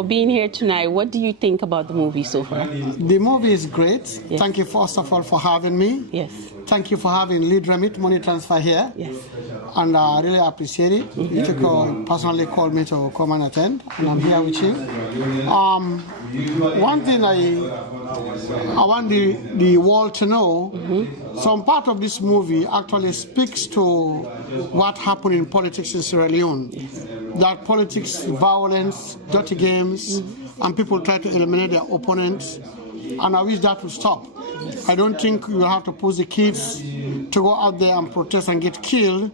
for being here tonight. What do you think about the movie so far? The movie is great. Yes. Thank you, first of all, for having me. Yes. Thank you for having Lead Remit Money Transfer here. Yes. And I really appreciate it. You personally called me to come and attend, and I'm here with you. One thing I want the world to know, some part of this movie actually speaks to what happened in politics in Sierra Leone. Yes. That politics, violence, dirty games, and people try to eliminate their opponents. And I wish that would stop. I don't think you have to push the kids to go out there and protest and get killed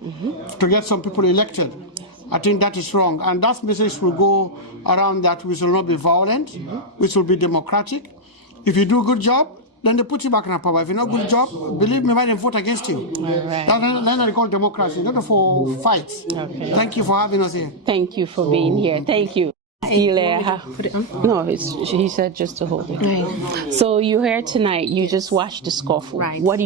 to get some people elected. I think that is wrong. And that message will go around that we will not be violent, we will be democratic. If you do a good job, then they put you back in power. If you not good job, believe me, might vote against you. Right. That's called democracy, not for fights. Okay. Thank you for having us here. Thank you for being here. Thank you. No, he said just to hold it. Right. So you're here tonight. You just watched the Scuffle. Right. What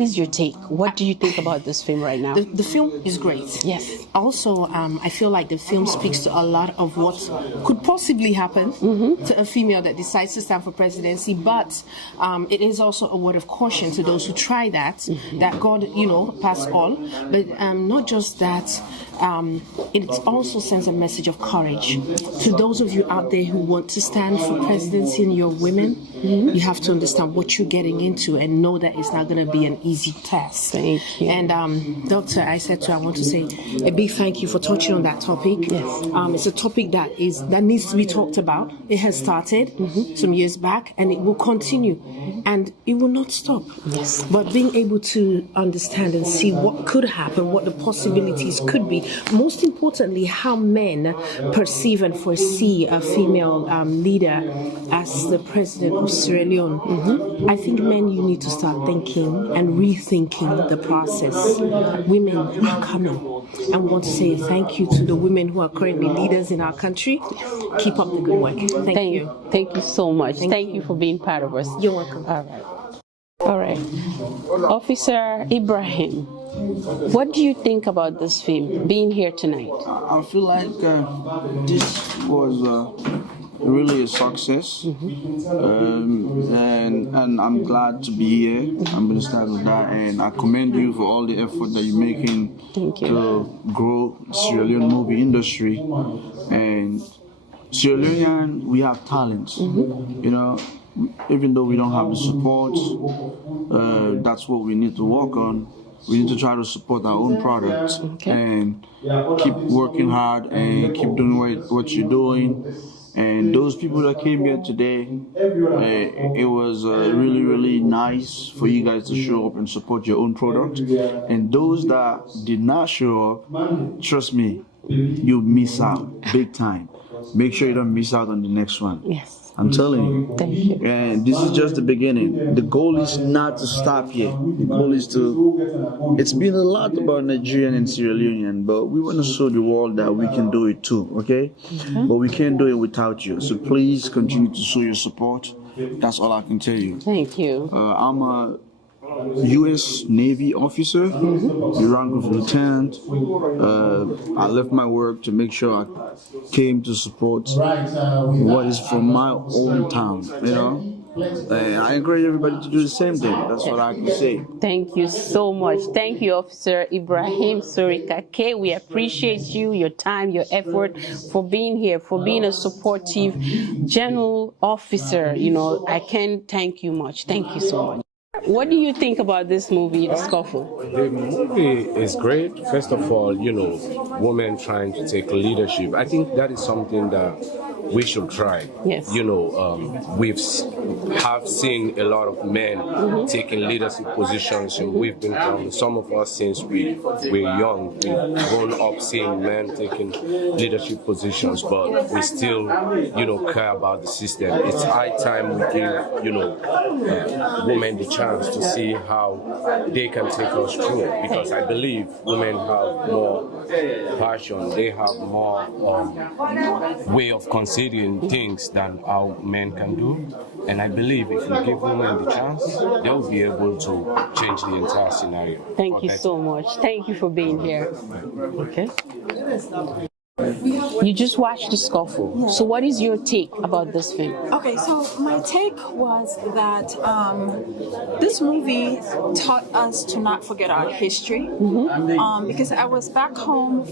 is your take? What do you think about this film right now? The film is great. Yes. Also, I feel like the film speaks to a lot of what could possibly happen to a female that decides to stand for presidency. But it is also a word of caution to those who try that. That God, pass all. But not just that. It also sends a message of courage to those of you out there who want to stand for presidency and you're women. You have to understand what you're getting into and know that it's not going to be an easy task. Thank you. And Doctor, I want to say a big thank you for touching on that topic. Yes. It's a topic that needs to be talked about. It has started some years back and it will continue and it will not stop. Yes. But being able to understand and see what could happen, what the possibilities could be, most importantly, how men perceive and foresee a female leader as the president of Sierra Leone. I think men, you need to start thinking and rethinking the process. Women are coming. And we want to say thank you to the women who are currently leaders in our country. Keep up the good work. Thank you. Thank you so much. Thank you for being part of us. You're welcome. All right. Officer Ibrahim, what do you think about this film, being here tonight? I feel like this was really a success, and I'm glad to be here. I'm going to start with that, and I commend you for all the effort that you're making to grow the Sierra Leone movie industry. And Sierra Leonean, we have talents, even though we don't have the support, that's what we need to work on. We need to try to support our own products and keep working hard and keep doing what you're doing. And those people that came here today, it was really, really nice for you guys to show up and support your own product. And those that did not show up, trust me, you miss out big time. Make sure you don't miss out on the next one. Yes. I'm telling you. Thank you. And this is just the beginning. The goal is not to stop here. The goal is to... It's been a lot about Nigerian and Sierra Leonean, but we want to show the world that we can do it too, okay? But we can't do it without you. So please continue to show your support. That's all I can tell you. Thank you. I'm a U.S. Navy officer, the rank of lieutenant. I left my work to make sure I came to support what is from my own town, I encourage everybody to do the same thing. That's what I can say. Thank you so much. Thank you, Officer Ibrahim Surikake. We appreciate you, your time, your effort, for being here, for being a supportive general officer. I can't thank you much. Thank you so much. What do you think about this movie, The Scuffle? The movie is great. First of all, women trying to take leadership. I think that is something that we should try. Yes. We've seen a lot of men taking leadership positions. We've been from some of us since we're young. We've grown up seeing men taking leadership positions, but we still, care about the system. It's high time we give, women the chance to see how they can take us through. Because I believe women have more passion. They have more way of considering things than how men can do. And I believe if we give women the chance, they'll be able to change the entire scenario. Thank you so much. Thank you for being here. Okay. You just watched the Scuffle. Yeah. So what is your take about this film? Okay, so my take was that this movie taught us to not forget our history. Because I was back home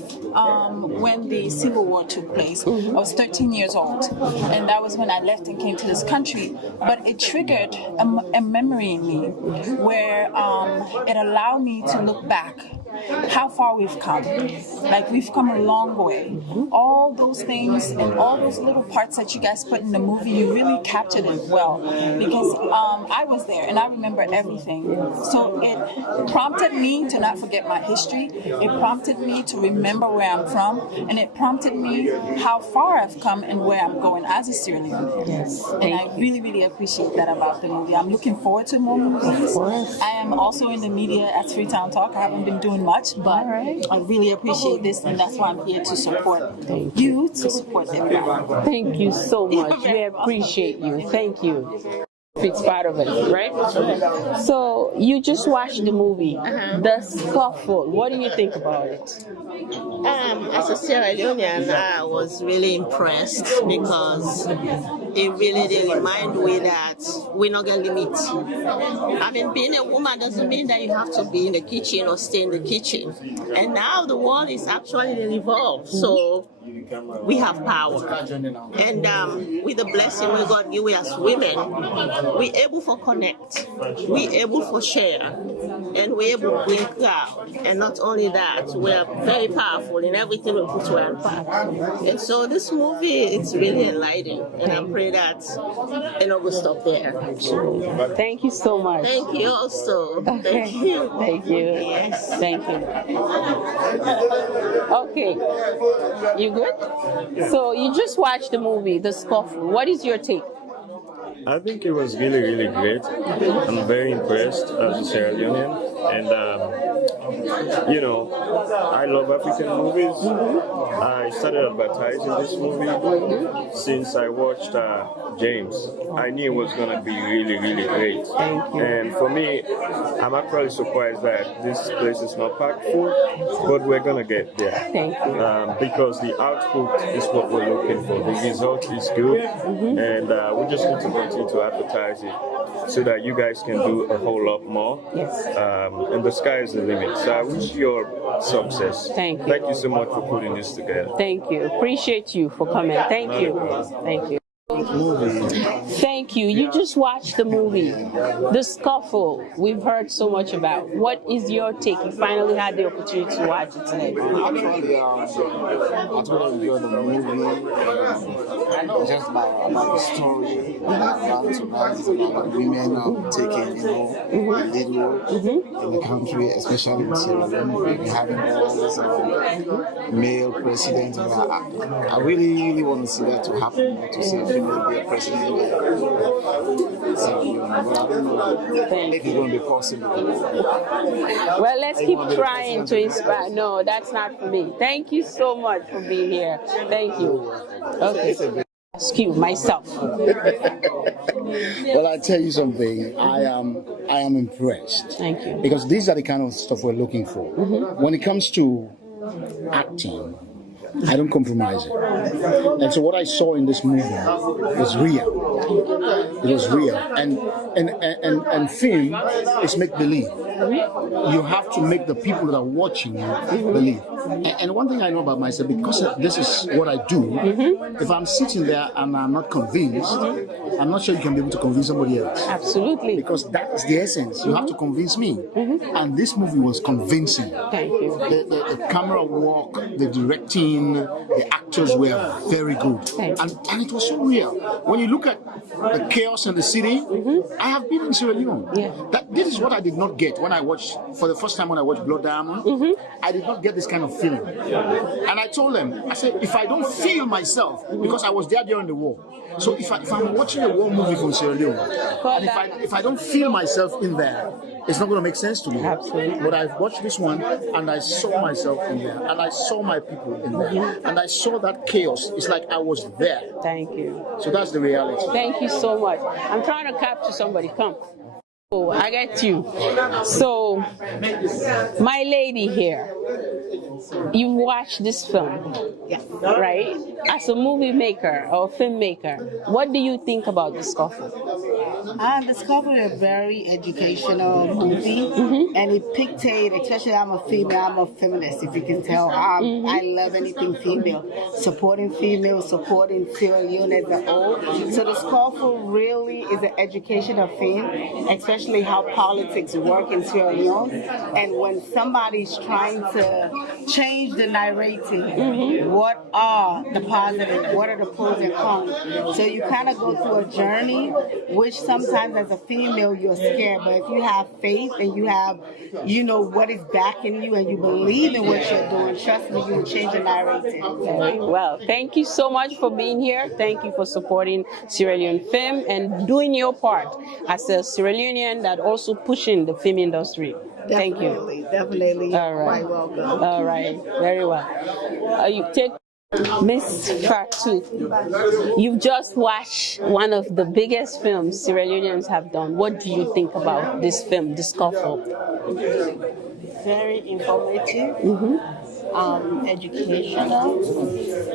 when the Civil War took place. I was 13 years old, and that was when I left and came to this country. But it triggered a memory in me where it allowed me to look back how far we've come. Like, we've come a long way. All those things and all those little parts that you guys put in the movie, you really captured it well, because I was there and I remember everything. So it prompted me to not forget my history. It prompted me to remember where I'm from, and it prompted me how far I've come and where I'm going as a Sierra Leonean. Yes. And I really, really appreciate that about the movie. I'm looking forward to more movies. I am also in the media at Freetown Talk. I haven't been doing much, but I really appreciate this, and that's why I'm here to support you, to support everybody. Thank you so much. We appreciate you. Thank you. It's part of it, right? So you just watched the movie, The Scuffle. What do you think about it? As a Sierra Leonean, I was really impressed because it really did remind me that we're not going to limit. I mean, being a woman doesn't mean that you have to be in the kitchen or stay in the kitchen. And now the world is actually evolved. So we have power. And with the blessing we God give as women, we're able to connect, we're able to share, and we're able to bring crowd. And not only that, we're very powerful in everything we put to our part. And so this movie, it's really enlightening, and I pray that it will stop there. Thank you so much. Thank you also. Okay. Thank you. Thank you. Yes. Thank you. Okay. You good? So you just watched the movie, The Scuffle. What is your take? I think it was really, really great. I'm very impressed as a Sierra Leonean, and you know, I love African movies. I started advertising this movie since I watched James. I knew it was going to be really, really great. And for me, I'm actually surprised that this place is not packed full, but we're going to get there. Thank you. Because the output is what we're looking for. The result is good, and we just need to continue to advertise it so that you guys can do a whole lot more. Yes. And the sky is the limit. So I wish you all success. Thank you. Thank you so much for putting this together. Thank you. Appreciate you for coming. Thank you. Thank you. Thank you. You just watched the movie, The Scuffle. We've heard so much about. What is your take? You finally had the opportunity to watch it today. Actually, I totally enjoyed the movie. Just about the story around tonight, about women taking, lead role in the country, especially in Sierra Leone, having all this male president. I really want to see that to happen, to see a female be a president. So, but I don't know if it's going to be possible. Well, let's keep trying to inspire. No, that's not for me. Thank you so much for being here. Thank you. Okay. Excuse myself. Well, I tell you something. I am impressed. Thank you. Because these are the kind of stuff we're looking for. When it comes to acting, I don't compromise it. And so what I saw in this movie was real. It was real. And film is make believe. You have to make the people that are watching you believe. And one thing I know about myself, because this is what I do, if I'm sitting there and I'm not convinced, I'm not sure you can be able to convince somebody else. Absolutely. Because that is the essence. You have to convince me. And this movie was convincing. Thank you. The camera work, the directing, the actors were very good. And it was so real. When you look at the chaos in the city, I have been in Sierra Leone. This is what I did not get when I watched, for the first time when I watched Blood Diamond. I did not get this kind of feeling. And I told them, I said, if I don't feel myself, because I was there during the war, so if I'm watching a war movie from Sierra Leone, and if I don't feel myself in there, it's not going to make sense to me. Absolutely. But I've watched this one, and I saw myself in there, and I saw my people in there, and I saw that chaos. It's like I was there. Thank you. So that's the reality. Thank you so much. I'm trying to capture somebody. Come. Oh, I get you. So, my lady here, you've watched this film, right? As a movie maker or filmmaker, what do you think about the Scuffle? The Scuffle is a very educational movie, and it pictates, especially I'm a female, I'm a feminist, if you can tell. I love anything female, supporting females, supporting Sierra Leone as a whole. So the Scuffle really is an educational film, especially how politics work in Sierra Leone. And when somebody's trying to change the narrative, what are the positives, what are the pros and cons? So you kind of go through a journey, which sometimes as a female you're scared, but if you have faith and you have, you know, what is backing you and you believe in what you're doing, trust me, you will change the narrative. Very well. Thank you so much for being here. Thank you for supporting Sierra Leone film and doing your part as a Sierra Leonean that also pushing the film industry. Thank you. Definitely. All right. Quite welcome. All right. Very well. You take Miss Fatu. You've just watched one of the biggest films Sierra Leoneans have done. What do you think about this film, The Scuffle? Very informative, educational,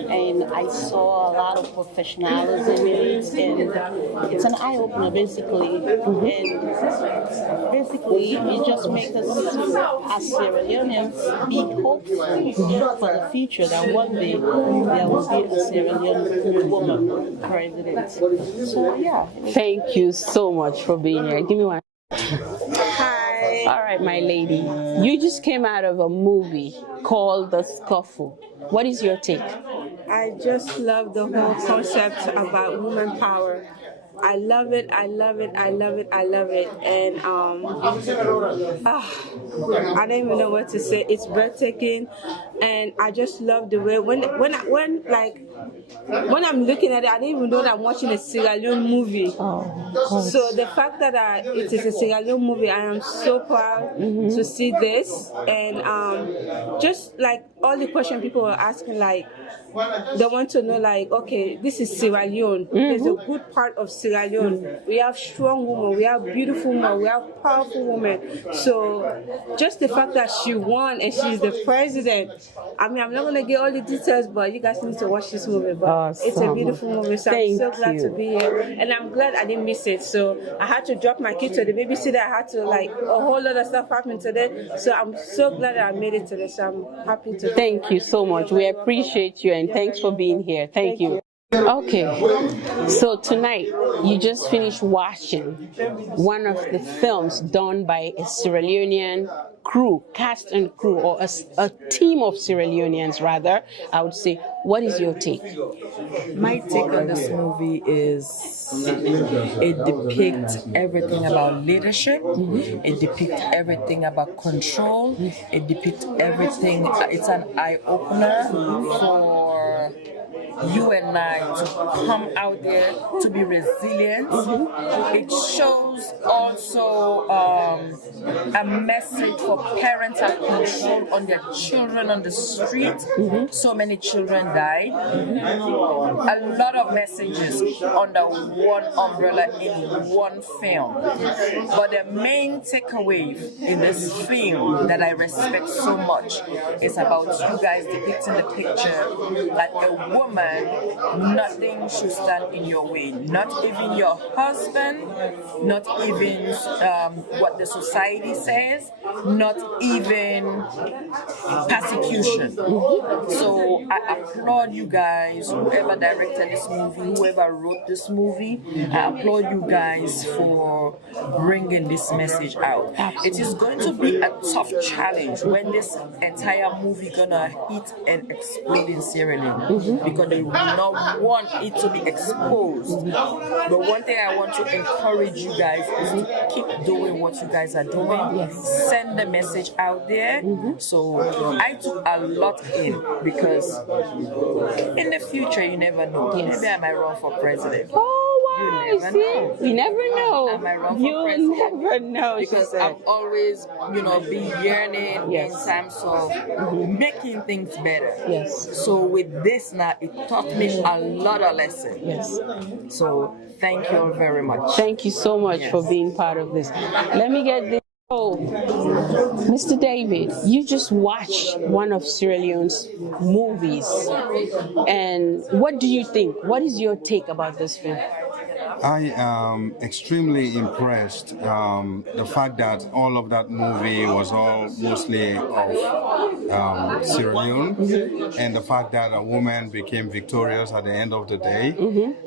and I saw a lot of professionalism in it, and it's an eye-opener basically, and basically it just makes us as Sierra Leoneans be hopeful for the future that one day there will be a Sierra Leone woman president. So yeah. Thank you so much for being here. Give me one. Hi. All right, my lady. You just came out of a movie called The Scuffle. What is your take? I just love the whole concept about woman power. I love it, I love it, I love it, I love it. And I don't even know what to say. It's breathtaking, and I just love the way when I'm looking at it, I didn't even know that I'm watching a Sierra Leone movie. So the fact that it is a Sierra Leone movie, I am so proud to see this. And just like all the questions people were asking, like they want to know, like, okay, this is Sierra Leone. There's a good part of Sierra Leone. We have strong women, we have beautiful women, we have powerful women. So just the fact that she won and she's the president, I mean, I'm not going to get all the details, but you guys need to watch this movie. But it's a beautiful movie, so I'm so glad to be here. And I'm glad I didn't miss it. So I had to drop my kid to the babysitter. I had to, like, a whole lot of stuff happened today. So I'm so glad that I made it today. So I'm happy to. Thank you so much. We appreciate you and thanks for being here. Thank you. Okay, so tonight you just finished watching one of the films done by a Sierra Leonean crew, cast and crew, or a team of Sierra Leoneans rather, I would say. What is your take? My take on this movie is it depicts everything about leadership, it depicts everything about control, it depicts everything, it's an eye-opener for you and I to come out there to be resilient. It shows also a message for parental control on their children on the street. So many children died. A lot of messages under one umbrella in one film. But the main takeaway in this film that I respect so much is about you guys depicting the picture that a woman, nothing should stand in your way, not even your husband, not even what the society says, not even persecution. So I applaud you guys, whoever directed this movie, whoever wrote this movie, I applaud you guys for bringing this message out. It is going to be a tough challenge when this entire movie gonna hit and explode in Sierra Leone, because they will not want it to be exposed. But one thing I want to encourage you guys is to keep doing what you guys are doing. Send the message out there. So I took a lot in, because in the future you never know. Maybe I might run for president. You never know. You never know. Am I wrong for You president? never know. Because I've always, been yearning in terms of making things better. Yes. So with this now, it taught me a lot of lessons. Yes. So thank you all very much. Thank you so much for being part of this. Let me get this. Oh, Mr. David, you just watched one of Sierra Leone's movies, and what do you think? What is your take about this film? I am extremely impressed. The fact that all of that movie was all mostly of Sierra Leone, and the fact that a woman became victorious at the end of the day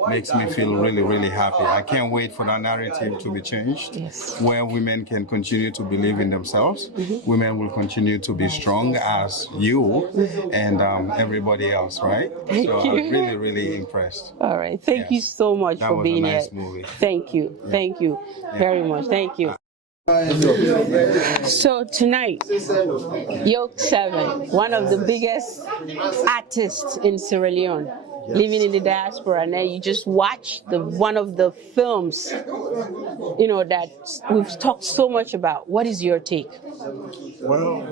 makes me feel really, really happy. I can't wait for that narrative to be changed, where women can continue to believe in themselves. Women will continue to be strong as you and everybody else, right? Thank you. I'm really, really impressed. All right. Thank you so much for being here. Movie. Thank you. Thank you very much. Thank you. So tonight, Yoke 7, one of the biggest artists in Sierra Leone, living in the diaspora, and then you just watch one of the films, that we've talked so much about. What is your take? Well,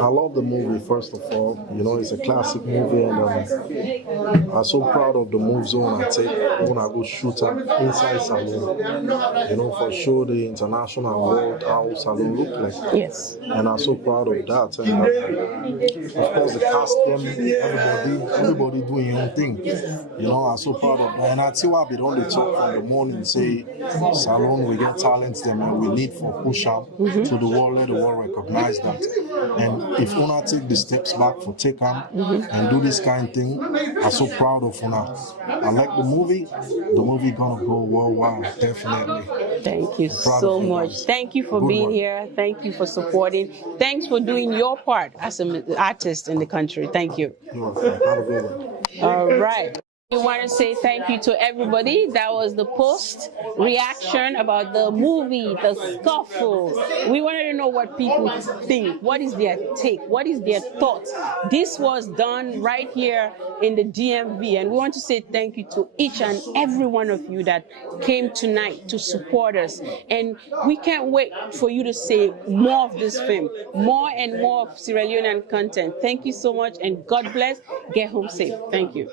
I love the movie, first of all. It's a classic movie, and I'm so proud of the moves when I go shoot inside Salone. For sure, the international world, how Salone look like. Yes. And I'm so proud of that. And of course, the cast, everybody doing your own thing. I'm so proud of that. And I tell you, I've been on the talk from the morning, say, Salone, we get talents them, and we need for push up to the world, let the world recognize that. And if Una take the steps back for take them and do this kind of thing, I'm so proud of Una. I like the movie gonna go worldwide, definitely. Thank you so much. Thank you for being here. Thank you for supporting. Thanks for doing your part as an artist in the country. Thank you. Have a good one. All right. We want to say thank you to everybody. That was the post reaction about the movie, The Scuffle. We wanted to know what people think. What is their take? What is their thoughts? This was done right here in the DMV, and we want to say thank you to each and every one of you that came tonight to support us. And we can't wait for you to see more of this film, more and more of Sierra Leonean content. Thank you so much, and God bless. Get home safe. Thank you.